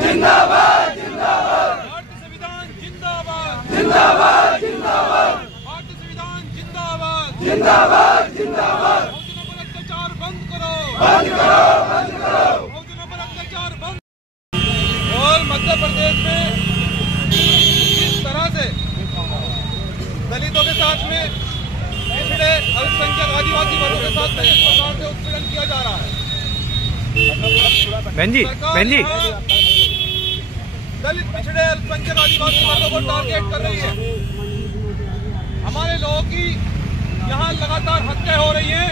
जिंदाबाद जिंदाबाद, भारतीय संविधान जिंदाबाद जिंदाबाद जिंदाबाद, भारतीय संविधान जिंदाबाद जिंदाबाद जिंदाबाद। बहुजनों पर अत्याचार बंद करो, बंद करो, बंद करो, बहुजनों पर अत्याचार बंद। और मध्य प्रदेश में इस तरह से दलितों के साथ में पिछड़े अल्पसंख्यक आदिवासी वर्गों के साथ प्रकार से उत्पीड़न किया जा रहा है। बहन जी दलित पिछड़े अल्पसंख्यक आदिवासी वर्गों को टारगेट कर रही है। हमारे लोगों की यहाँ लगातार हत्या हो रही है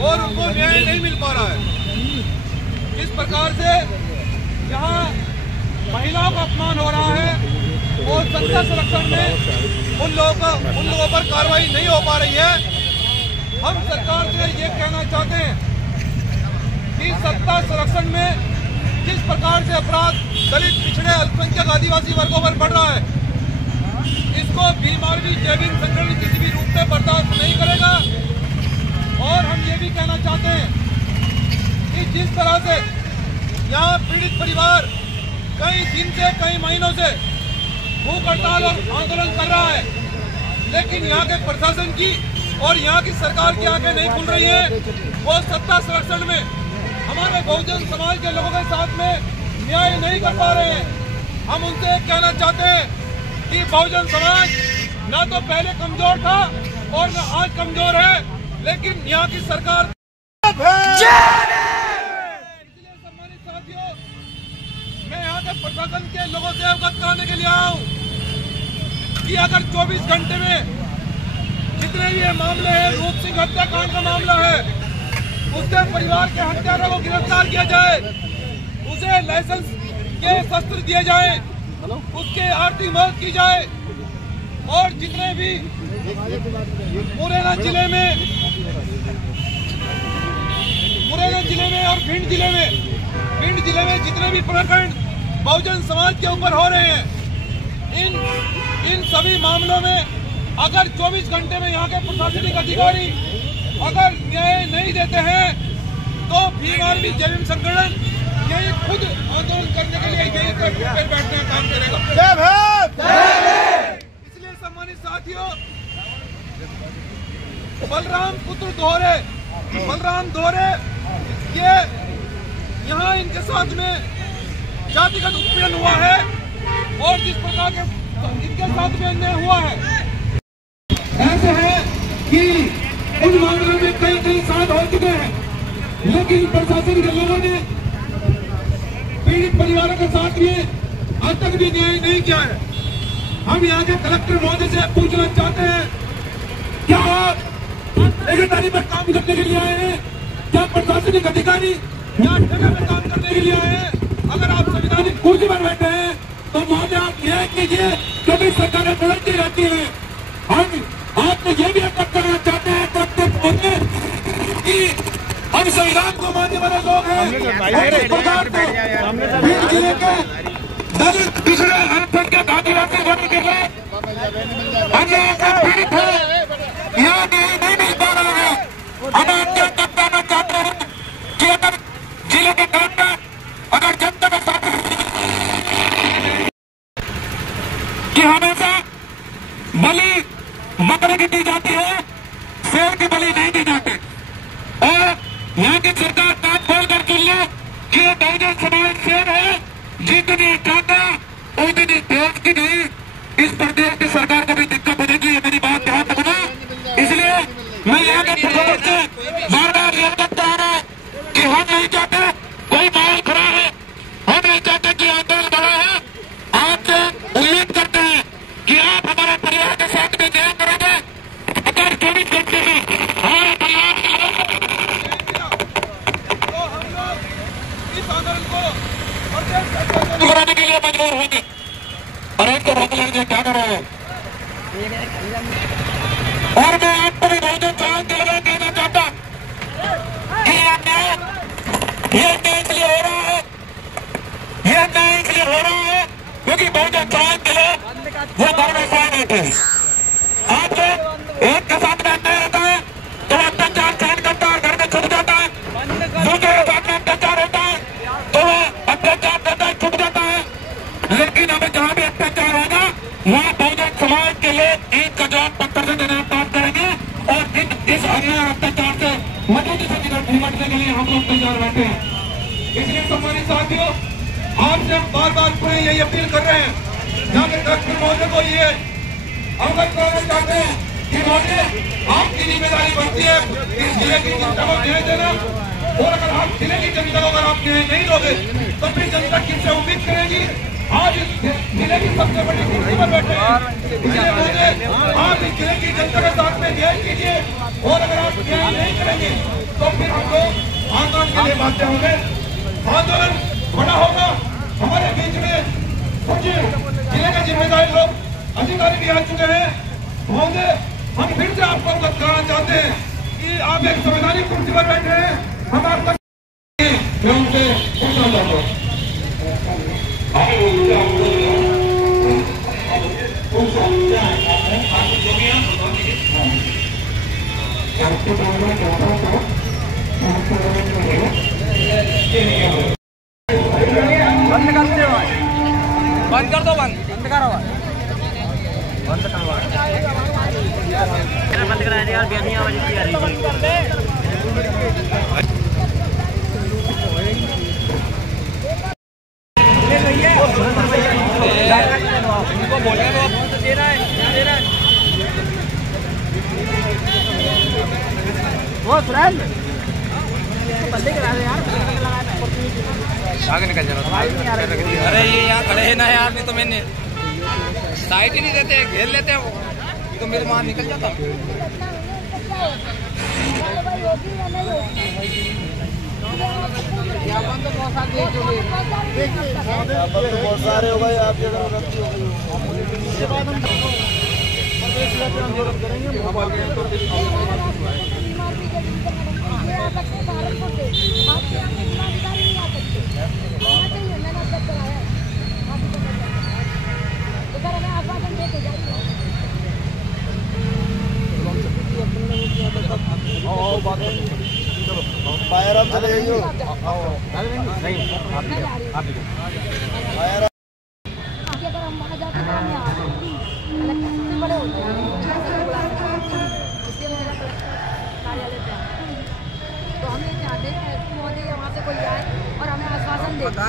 और उनको न्याय नहीं मिल पा रहा है। इस प्रकार से यहाँ महिलाओं का अपमान हो रहा है और सत्ता संरक्षण में उन लोगों पर कार्रवाई नहीं हो पा रही है। हम सरकार से ये कहना चाहते हैं कि सत्ता संरक्षण में जिस प्रकार से अपराध दलित पिछड़े अल्पसंख्यक आदिवासी वर्गों पर बढ़ रहा है, इसको बीमारी जैविक संगठन किसी भी रूप में बर्दाश्त नहीं करेगा। और हम ये भी कहना चाहते हैं कि जिस तरह से यहाँ पीड़ित परिवार कई दिन से कई महीनों से भूख हड़ताल और आंदोलन कर रहा है, लेकिन यहाँ के प्रशासन की और यहाँ की सरकार की आंखें नहीं खुल रही है। वो सत्ता संरक्षण में हमारे बहुजन समाज के लोगों के साथ में न्याय नहीं कर पा रहे हैं। हम उनसे कहना चाहते हैं कि बहुजन समाज ना तो पहले कमजोर था और न आज कमजोर है, लेकिन यहाँ की सरकार। इसलिए सम्मानित साथियों, मैं यहाँ के प्रशासन के लोगों से अवगत कराने के लिए आया हूँ कि अगर 24 घंटे में जितने भी ये मामले हैं, रूप सिंह हत्याकांड का मामला है, उसके परिवार के हत्यारों को गिरफ्तार किया जाए, उसे लाइसेंस के शस्त्र दिए जाए, उसके आर्थिक मदद की जाए और जितने भी मुरैना जिले में और भिंड जिले में जितने भी प्रकरण बहुजन समाज के ऊपर हो रहे हैं, इन सभी मामलों में अगर 24 घंटे में यहाँ के प्रशासनिक अधिकारी अगर न्याय नहीं देते हैं तो बीमारी जैविक संगठन यही खुद आंदोलन करने के लिए यही बैठने का काम करेगा। इसलिए सम्मानित साथियों, बलराम दोहरे ये यहाँ इनके साथ में जातिगत उत्पीड़न हुआ है और जिस प्रकार के इनके साथ में अन्याय हुआ है, ऐसे है कि उन मामलों में कई साल हो चुके हैं, लेकिन प्रशासन के लोगों ने पीड़ित परिवारों के साथ में आज तक भी न्याय नहीं किया है। हम यहाँ के कलेक्टर महोदय से पूछना चाहते हैं, क्या आप ठेकेदारी पर काम करने के लिए आए हैं? क्या प्रशासनिक अधिकारी यहाँ ठेके पर काम करने के लिए आए हैं? अगर आप संविधानिक कुर्सी पर बैठे हैं तो महोदय आप न्याय कीजिए, क्योंकि सरकारें बदलती रहती है। हम आपने ये भी अवगत करना चाहते हैं कि हम संविधान को मानने वाले लोग हैं। जिले के दलित पिछड़े अल्पसंख्यक आदिवासी वर्ग के लोग हम यहाँ से पीड़ित है, यहाँ नहीं मिल पा रहा है। हम आपके तक कहना चाहते हैं कि अगर जिले के कलेक्टर अगर जनता के साथ कि हमेशा बलि बकरे की दी जाती है, शेर की बलि नहीं दी जाती। और यहाँ की सरकार कान खोल कर के लिए कि ये बहुजन समाज शेर है, जितनी ज्यादा उतनी देश की नहीं। इस प्रदेश की सरकार को भी दिक्कत बनेगी, ये मेरी बात ध्यान रखना। इसलिए मैं यहाँ के प्रशासन से बार-बार ये कहता हूँ कि हम नहीं चाहते कोई माहौल खराब है, हम नहीं चाहते कि आंदोलन बढ़ा है। आपसे उम्मीद करते हैं कि आप हमारे परिवार के साथ में न्याय करोगे। अगर 24 घंटे में हमारे परिवार तो हम लोग इस आंदोलन को कराने के लिए मजबूर होंगे। और इनको रोक लीजिए, क्या कर रहे हैं? और मैं आपको भी बहुजन समाज के लिए कहना चाहता कि ये न्याय इसलिए हो रहा है, ये न्याय इसलिए हो रहा है क्योंकि क्योंकि बहुजन समाज के लोग वो घर में सोए बैठे हैं। आप लोग एक के साथ में अन्याय होता है तो अत्याचार सहन करता है, घर में छुप जाता है। दूसरे के साथ में अत्याचार होता है तो वो अत्याचार करता है, छुप जाता है। लेकिन हमें जहाँ भी अत्याचार होगा वहाँ बहुजन समाज के लोग ईद का जवाब पत्थर से देना प्राप्त करेंगे और इस अन्याय अत्याचार से मजबूती से निपटने के लिए हम लोग तैयार बैठे हैं। इसलिए सम्मानित साथियों, आपसे हम बार बार पुनः यही अपील कर रहे हैं, यहाँ के कलेक्टर महोदय को ये अवगत कराना चाहते हैं कि महोदय आपकी जिम्मेदारी बनती है इस जिले की जनता को न्याय देना, और अगर आप जिले की जनता को अगर आप न्याय नहीं दोगे तो फिर जनता किससे उम्मीद करेगी। आज इस जिले की सबसे बड़ी कुर्सी पर बैठे हैं, इसलिए महोदय आप इस जिले की जनता के साथ में न्याय कीजिए, और अगर आप न्याय नहीं करेंगे तो फिर हम लोग आंदोलन के लिए बाध्य होंगे। आंदोलन बड़ा होगा। हमारे बीच में कुछ जिले के जिम्मेदार लोग अधिकारी भी आ चुके हैं। महोदय, हम फिर से आपको अवगत कराना चाहते हैं कि आप एक संवैधानिक कुर्सी पर बैठे हैं, हम आपका मैं उनसे पूछना चाहता हूँ। बंद करते हो, बंद कर दो, बंद करो, बंद करवा, बंद करा यार, बेटी आवाज इतनी आ रही है। इनको बोलने दो, दे रहा है, दे रहा है वो फ्रेंड बंदे करा दे यार, आगे निकल जाना। अरे ये यहाँ खड़े हैं ना यार, नहीं तो मैंने साइड ही नहीं देते, घेर लेते हैं वो, तो मेरे मार निकल जाता। बहुत सारे हो गए, आपकी अगर गलती हो गई आंदोलन फायर आप चले जाइए। अगर हम वहाँ जाते हैं हम यहाँ सबसे बड़े होते हैं, इसलिए मेरा कार्यालय पे तो हम ये चाहते हैं कि मोदी वहाँ से कोई आए और हमें आश्वासन दे। घटना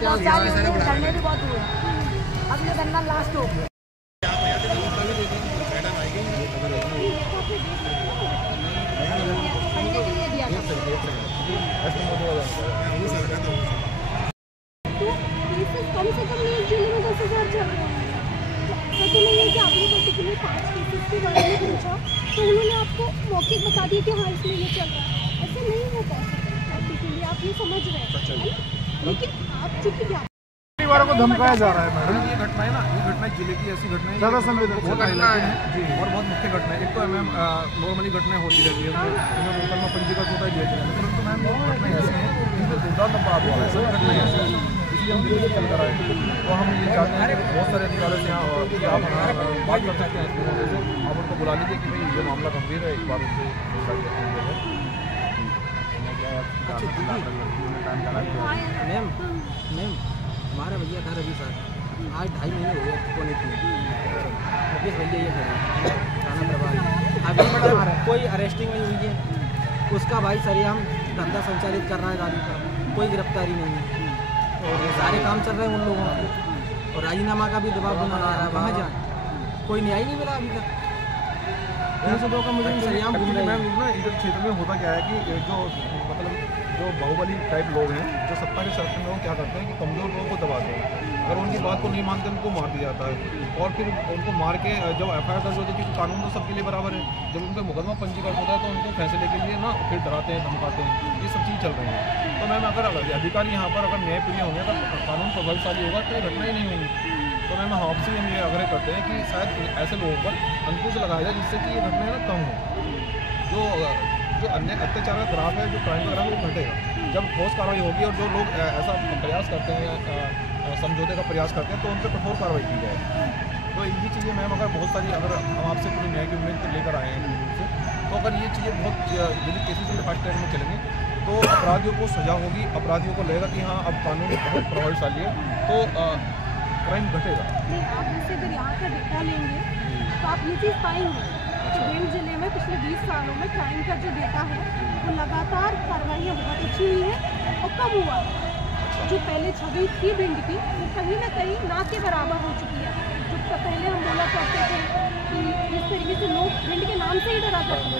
बहुत सारी हुई है, धरने भी बहुत हुए, अब ये धरना लास्ट हो गया। कम से कम एक जिले में 10,000 चल रहे हैं, तो नहीं है कि आपने पर्टिकुलर 5 केसेस के बारे में पूछा तो उन्होंने आपको मौखिक बता दिया कि हाँ इसमें ये चल रहा है। ऐसे नहीं हो पॉसिबल प्रैक्टिकली, आप ये समझ रहे हैं, लेकिन आप चूंकि परिवारों को धमकाया जा रहा है मैडम। ये घटना है ना, ये घटना जिले की ऐसी घटना है ज्यादा संवेदनशील घटना है जी, और बहुत मुख्य घटना है। एक तो मैम नॉर्मली घटनाएं होती रहती है, इनमें मुकदमा पंजीकृत होता ही है, परंतु मैम वो घटनाएं ऐसी हैं जिनमें दुर्दांत अपराध हुआ है, सब घटनाएं ऐसी हैं, इसलिए हम दिल्ली से चल कर आए। तो हम ये चाहते हैं कि बहुत सारे अधिकारियों से यहाँ कि आप बात कर सकते हैं महोदय से, आप उनको बुला लीजिए कि भाई ये मामला गंभीर है, एक बार उनसे मैम हमारा भैया था रवि सर, आज 2.5 महीने हो गए, पौने 3 ऑफिस भैया ये खड़े थाना प्रभारी, अभी कोई अरेस्टिंग नहीं हुई है, उसका भाई सरेआम धंधा संचालित कर रहा है गाड़ी का, कोई गिरफ्तारी नहीं है, और ये सारे काम चल रहे हैं उन लोगों के, और राजीनामा का भी दबाव बना रहा है, वहाँ जाए कोई न्याय नहीं मिला अभी तक। 302 का मुझे सरेआम घूम रहे हैं। मैम ना इधर क्षेत्र में होता क्या है कि जो मतलब जो बाहुबली टाइप लोग हैं, जो सत्ता के सर्कल में वो क्या करते हैं कि कमज़ोर लोगों को दबाते हैं, अगर उनकी बात को नहीं मानते उनको मार दिया जाता है, और फिर उनको मार के जब FIR दर्ज होती है, क्योंकि कानून तो सबके लिए बराबर है, जब उनका मुकदमा पंजीकृत होता है तो उनको फैसले के लिए ना फिर डराते हैं, धमकाते हैं, ये सब चीज़ चल रही है। तो मैम अगर अधिकारी यहाँ पर अगर न्यायप्रिय होंगे तो कानून प्रभावशाली होगा तो ये घटना ही नहीं होंगी। तो मैम हम आपसे हम ये आग्रह करते हैं कि शायद ऐसे लोगों पर अंकुश लगाया जाए जिससे कि ये घटनाएं ना कम हो, जो अन्य अत्याचार का ग्राफ है, जो क्राइम का ग्राफ है वो घटेगा जब ठोस कार्रवाई होगी, और जो लोग ऐसा प्रयास करते हैं समझौते का प्रयास करते हैं तो उन पर कठोर कार्रवाई की जाए। तो ये चीज़ें मैम अगर बहुत सारी अगर हम आपसे पूरी न्याय की उम्मीद लेकर आए हैं से, तो अगर ये चीज़ें बहुत यदि केसेस में फास्ट ट्रैक में चलेंगे तो अपराधियों को सजा होगी, अपराधियों को लगेगा कि हाँ अब कानून बहुत प्रभावशाली है, तो क्राइम घटेगा। नहीं, आप जैसे अगर यहाँ का डेटा लेंगे तो आप ये चीज़ पाएंगे कि भिंड जिले में पिछले 20 सालों में क्राइम का जो डेटा है वो लगातार कार्रवाइयाँ बहुत अच्छी हुई है और कम हुआ है। जो पहले छवि थी भिंड की वो कहीं ना कहीं ना के बराबर हो चुकी है। जो पहले हम बोला करते थे कि इस तरीके से लोग भिंड के नाम से ही डरा करते थे,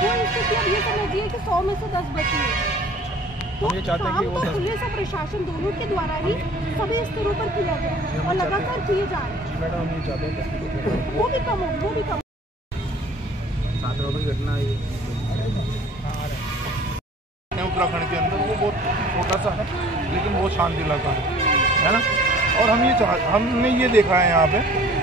वो स्थिति अब ये समझिए कि 100 में से 10 बची है। तो काम तो पुलिस और प्रशासन दोनों के द्वारा ही सभी स्तरों पर किया गया है और लगातार किए जा रहे हैं। मैडम हम ये चाहते हैं वो भी कम हो, वो भी कम। 7 रोड की घटना है उत्तराखंड के अंदर, वो बहुत छोटा सा है लेकिन बहुत शांत इलाका है ना। और हमने ये देखा है यहाँ पे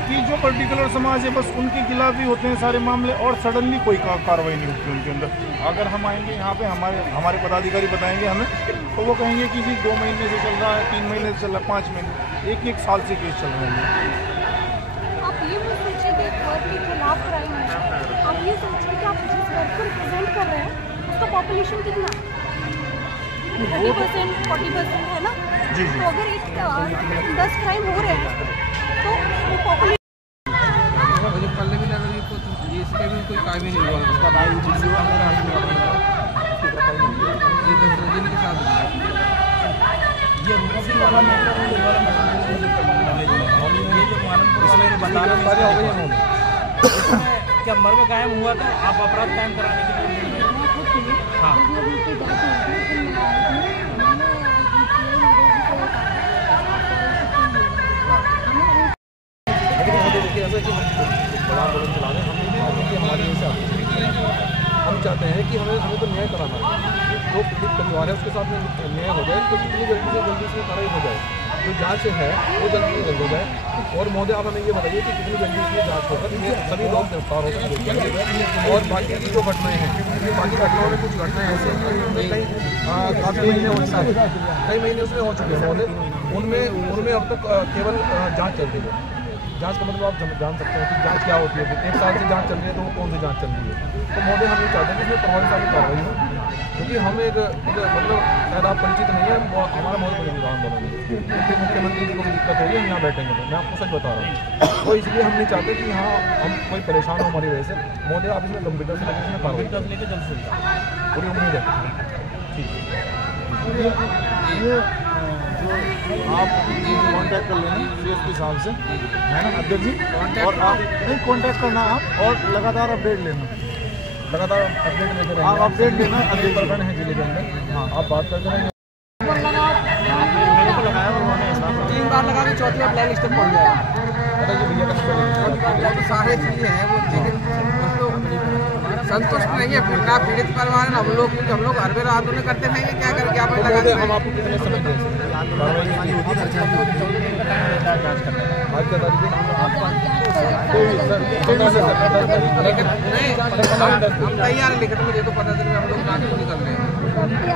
कि जो पर्टिकुलर समाज है बस उनके खिलाफ ही होते हैं सारे मामले और सडनली कोई कार्रवाई नहीं होती उनके अंदर। अगर हम आएंगे यहाँ पे हमारे पदाधिकारी बताएंगे हमें तो वो कहेंगे कि जी 2 महीने से चल रहा है, 3 महीने से चल रहा है, 5 महीने, एक साल से केस चल रहे हैं। आप ये मत सोचिए कि एक वर्ग के खिलाफ क्राइम है, आप ये सोचिए कि आप जिस वर्ग को रिप्रेजेंट कर रहे हैं उसका पॉपुलेशन कितना है, 30%, 40% है ना। जी। तो अगर 10 क्राइम हो रहे हैं तो वो पॉपुलेशन पल्ले भी लगा तो इस पे भी कोई काम ही नहीं हुआ। उसका भाई दिन के साथ क्या मर्ग कायम हुआ था, आप अपराध कायम कराने के लिए हाँ देखिए ऐसा कि बड़ा आंदोलन चला रहे हैं हमारे हम चाहते हैं कि हमें तो न्याय कराना है। जो पीड़ित परिवार है उसके साथ में न्याय हो जाए तो जितनी जल्दी से कार्रवाई हो जाए, जो जांच है वो जल्दी से जल्द हो जाए। और महोदय आप हमें ये बताइए कि कितनी जल्दी इसमें जांच होकर ये सभी लोग गिरफ्तार हो सकते। और बाकी की जो घटनाएं हैं, बाकी घटनाओं में कुछ घटनाएं ऐसे कई काफ़ी महीने हो चुके हैं, कई महीने उसमें हो चुके हैं महोदय, उनमें अब तक केवल जाँच चल रही है। जांच का मतलब आप जान सकते हैं कि जांच क्या होती है। 1 साल से जांच चल रही है तो वो कौन सी जांच चल रही है। तो महोदय हम ये चाहते हैं कि इसमें प्रभावशाली कार्रवाई हो, क्योंकि हम एक मतलब शायद आप परिचित नहीं है, हमारा बहुत बड़ा आंदोलन है, क्योंकि मुख्यमंत्री जी को भी दिक्कत होगी, हम यहाँ बैठेंगे तो मैं आपको सच बता रहा हूँ। तो इसलिए हम नहीं चाहते कि हाँ हम कोई परेशान हो हमारी वजह से। महोदय आप इसमें गंभीरता से लेकर इसमें कार्रवाई लेकर जल्द से पूरी उम्मीद है। ठीक है, आप कांटेक्ट कर लेना CSP साहब से, है ना अध्यक्ष जी, और आप नहीं कांटेक्ट करना आप और लगातार अपडेट लेना, लगातार अपडेट लेते रहना, आप अपडेट लेना। अध्यक्ष प्रकरण है जिले के अंदर, हाँ आप बात करते रहेंगे। 3 बार लगा के 4थी बार ब्लैक लिस्ट में पहुंच जाएगा। तो सारे चीज़ें हैं वो, लेकिन संतुष्ट नहीं है फिर ना पीड़ित परिवार। हम लोग हर बार आंदोलन करते रहेंगे, क्या कर क्या पता। हम आपको कितने समय दें आज का तारीख हम तैयार है लिखित में दे दो 15 दिन में हम लोग जांच पूरी कर रहे हैं।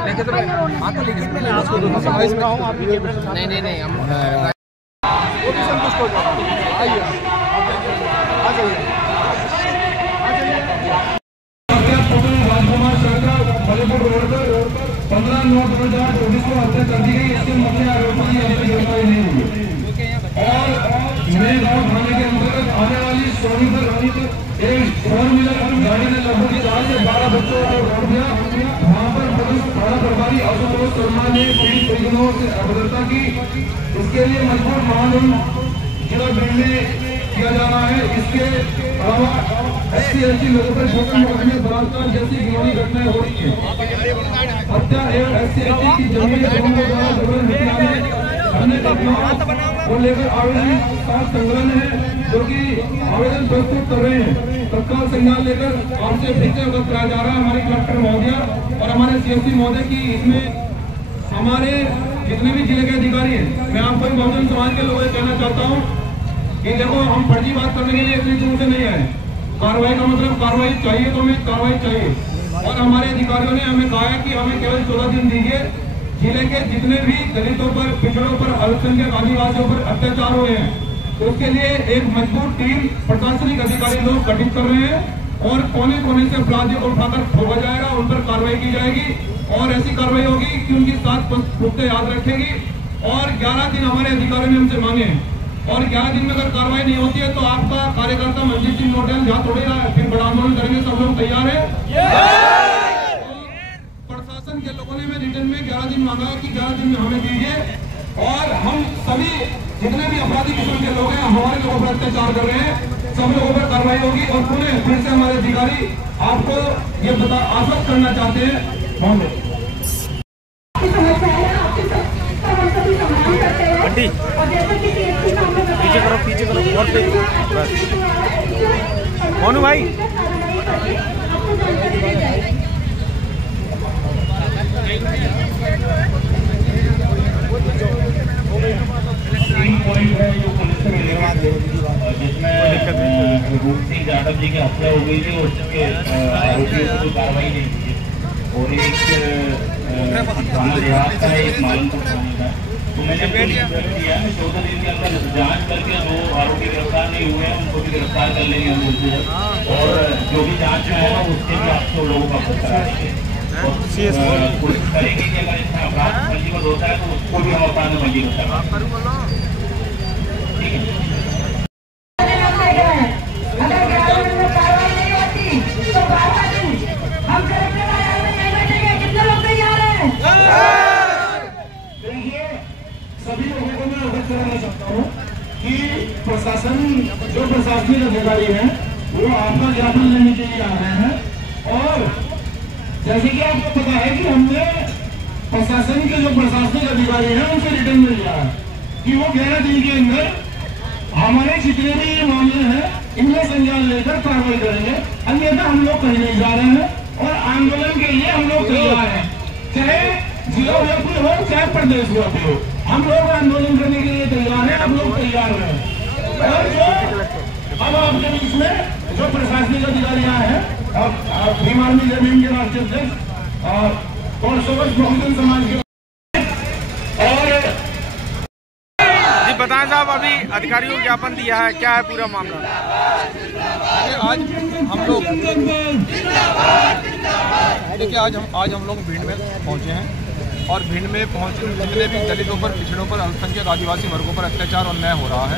लिखित में हाँ तो लिखित में नहीं हम वो भी संतुष्ट हो जाएगा। आइए आ जाइए। मणिपुर रोड पर 15/9/2024 को हत्या कर दी गई। इसके मुख्य आरोपी की अभी गिरफ्तारी नहीं हुई। और नए गांव थाने के अंतर्गत आने वाली सोनीपत एक 4-व्हीलर गाड़ी ने लगभग 4 से 12 बच्चों को रोक दिया। वहां पर पुलिस थाना प्रभारी आशुतोष शर्मा ने पीड़ित परिजनों से अवगतता की। इसके लिए मजबूर महानगम जिला भिंड में किया जा रहा है। इसके अलावा SC/ST लोगों पर शोषण करने, बलात्कार जैसी घिनौनी घटनाएं हो रही है। हत्या एवं SC/ST की जमीन अन्य घटनाओं को लेकर आवेदन 7 संकलन है, जो कि आवेदन प्रस्तुत कर रहे हैं। तत्काल संज्ञान लेकर आपसे फिर से अवगत कराया जा रहा है हमारे कलेक्टर महोदय और हमारे CSP महोदय की। इसमें हमारे जितने भी जिले के अधिकारी हैं, मैं आपको बहुजन समाज के लोगों से कहना चाहता हूँ कि देखो हम फर्जी बात करने के लिए इतनी दूर से नहीं आए। कार्रवाई का मतलब कार्रवाई चाहिए तो हमें कार्रवाई चाहिए। और हमारे अधिकारियों ने हमें कहा है कि हमें केवल 14 दिन दीजिए, जिले के जितने भी दलितों पर, पिछड़ों पर, अल्पसंख्यक आदिवासियों पर अत्याचार हुए हैं, उसके लिए एक मजबूत टीम प्रशासनिक अधिकारी लोग गठित कर रहे हैं और कोने कोने से अपराधियों को उठाकर ठोका जाएगा, उन पर कार्रवाई की जाएगी और ऐसी कार्रवाई होगी कि उनकी साथ पुख्ते याद रखेगी। और 11 दिन हमारे अधिकारियों ने हमसे मांगे और 11 दिन में अगर कार्रवाई नहीं होती है तो आपका कार्यकर्ता मंजीत सिंह मोटेल जहाँ तोड़ेगा, फिर बड़ा आंदोलन करेंगे। सब लोग तैयार है। प्रशासन के लोगों ने रिटर्न में 11 दिन मांगा है कि 11 दिन में हमें दीजिए और हम सभी जितने भी अपराधी किस्म के लोग हैं हमारे लोगों पर अत्याचार कर रहे हैं, सब लोगों पर कार्रवाई होगी। और फिर से हमारे अधिकारी आपको ये आश्वस्त करना चाहते हैं। पीछे करो मोनू भाई। तीन पॉइंट है जो पुलिस से मिलेगा, जिसमें रूप सिंह जाटव जी की हत्या हो गई थी और उसके आरोपियों को कोई कार्रवाई नहीं की और एक थाना देहात का, एक मालमपुर थाने का। तो मैंने किया है 14 दिन के अंदर जांच करके जो आरोपी गिरफ्तार नहीं हुए हैं उनको भी गिरफ्तार कर लेंगे हम और जो भी जांच में होगा उसके भी आपको लोगों का अवगत करा देंगे और कोशिश करेंगे कि अगर इसमें अपराध पंजीबद्ध होता है तो उसको भी हम अपराध में पंजीबद्ध करें। ठीक है। सभी लोगों को मैं अवगत कराना चाहता हूँ कि प्रशासन जो प्रशासनिक अधिकारी हैं वो आपका ज्ञापन लेने के लिए आ रहे हैं और जैसे कि आपको पता है कि हमने प्रशासन के जो प्रशासनिक अधिकारी हैं उनसे रिटर्न में लिया है कि वो 11 दिन के अंदर हमारे जितने भी ये मामले हैं इनमें संज्ञान लेकर कार्रवाई करेंगे, अन्यथा हम लोग कहीं नहीं जा रहे हैं और आंदोलन के लिए हम लोग तैयार हैं, चाहे जिला व्यापी हो चाहे प्रदेश व्यापी हो, हम लोग आंदोलन करने के लिए तैयार हैं, हम लोग तैयार हैं। और जो अब आपके बीच में जो प्रशासनिक अधिकारी आए हैं और भीम आर्मी जमीन के राष्ट्रीय अध्यक्ष और सोबत बहुजन समाज के बताएं साहब, अभी अधिकारियों को ज्ञापन दिया है, क्या है पूरा मामला? आज हम लोग देखिए आज हम लोग भिंड में पहुंचे हैं और भिंड में पहुंचे जितने भी दलितों पर, पिछड़ों पर, अल्पसंख्यक आदिवासी वर्गों पर अत्याचार और अन्याय हो रहा है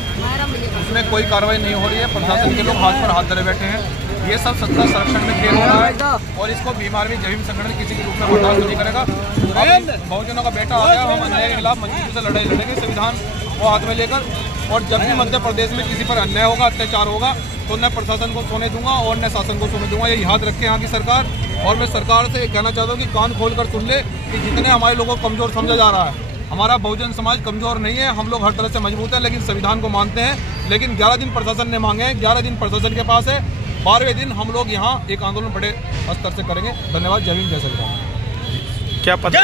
उसमें कोई कार्रवाई नहीं हो रही है। प्रशासन के लोग हाथ पर हाथ धरे बैठे हैं। ये सब सत्ता संरक्षण में खेल हो रहा है और इसको भीम आर्मी जमीन संगठन किसी के रूप में बर्दाश्त नहीं करेगा। बहुजनों का बेटा आ गया, हम अन्याय के खिलाफ मजबूती से लड़ाई लड़ेंगे संविधान को हाथ में लेकर। और जब भी मध्य प्रदेश में किसी पर अन्याय होगा, अत्याचार होगा तो न प्रशासन को सोने दूंगा और न शासन को सोने दूंगा। ये याद रखे यहाँ की सरकार। और मैं सरकार से कहना चाहता हूँ कि कान खोलकर सुन ले कि जितने हमारे लोगों को कमजोर समझा जा रहा है, हमारा बहुजन समाज कमजोर नहीं है, हम लोग हर तरह से मजबूत है, लेकिन संविधान को मानते हैं। लेकिन 11 दिन प्रशासन ने मांगे हैं, 11 दिन प्रशासन के पास है, 12वें दिन हम लोग यहाँ एक आंदोलन बड़े स्तर से करेंगे। धन्यवाद। जय भीम, जय संविधान। क्या पता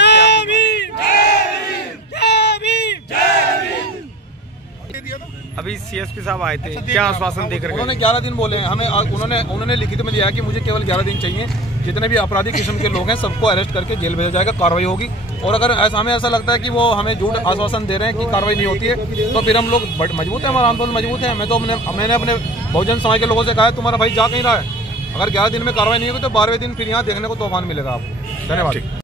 अभी सीएसपी साहब आए थे, क्या आश्वासन देकर उन्होंने 11 दिन बोले हैं हमें। उन्होंने लिखित में दिया है कि मुझे केवल 11 दिन चाहिए। जितने भी अपराधी किस्म के लोग हैं सबको अरेस्ट करके जेल भेजा जाएगा, कार्रवाई होगी। और अगर हमें ऐसा लगता है कि वो हमें झूठ आश्वासन दे रहे हैं कि कार्रवाई नहीं होती है तो फिर हम लोग मजबूत है, हमारा आंदोलन मजबूत है। मैंने अपने बहुजन समाज के लोगों से कहा है तुम्हारा भाई जा कहीं रहा है, अगर 11 दिन में कार्रवाई नहीं होगी तो 12वें दिन फिर यहाँ देखने को तूफान मिलेगा आपको। धन्यवाद।